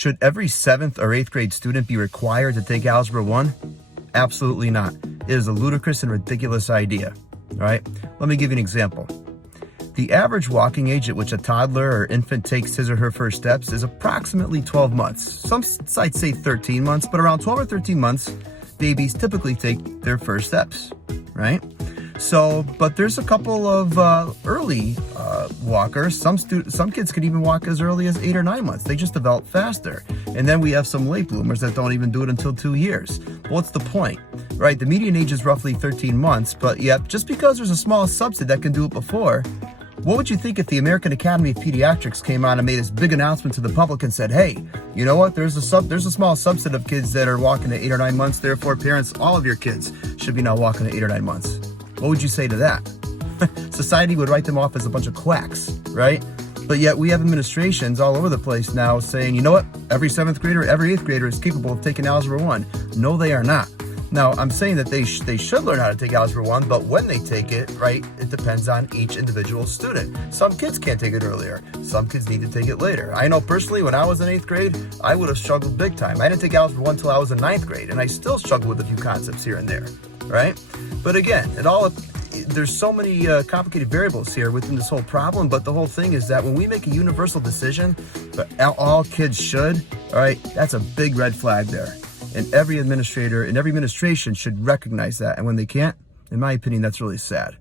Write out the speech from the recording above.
Should every 7th or 8th grade student be required to take Algebra 1? Absolutely not. It is a ludicrous and ridiculous idea. All right, let me give you an example. The average walking age at which a toddler or infant takes his or her first steps is approximately 12 months. Some sites say 13 months, but around 12 or 13 months, babies typically take their first steps, right? So, but there's a couple of early walkers. Some kids can even walk as early as 8 or 9 months. They just develop faster. And then we have some late bloomers that don't even do it until 2 years. What's the point, right? The median age is roughly 13 months, but yet just because there's a small subset that can do it before, what would you think if the American Academy of Pediatrics came on and made this big announcement to the public and said, hey, you know what? There's a small subset of kids that are walking at 8 or 9 months. Therefore, parents, all of your kids should be now walking at 8 or 9 months. What would you say to that? Society would write them off as a bunch of quacks, right? But yet we have administrations all over the place now saying, you know what? Every 7th grader, every 8th grader is capable of taking Algebra 1. No, they are not. Now, I'm saying that they should learn how to take Algebra 1, but when they take it, right, it depends on each individual student. Some kids can't take it earlier. Some kids need to take it later. I know personally, when I was in 8th grade, I would have struggled big time. I didn't take Algebra 1 until I was in 9th grade, and I still struggle with a few concepts here and there, right? But again, there's so many complicated variables here within this whole problem, but the whole thing is that when we make a universal decision that all kids should, all right, that's a big red flag there. And every administrator and every administration should recognize that. And when they can't, in my opinion, that's really sad.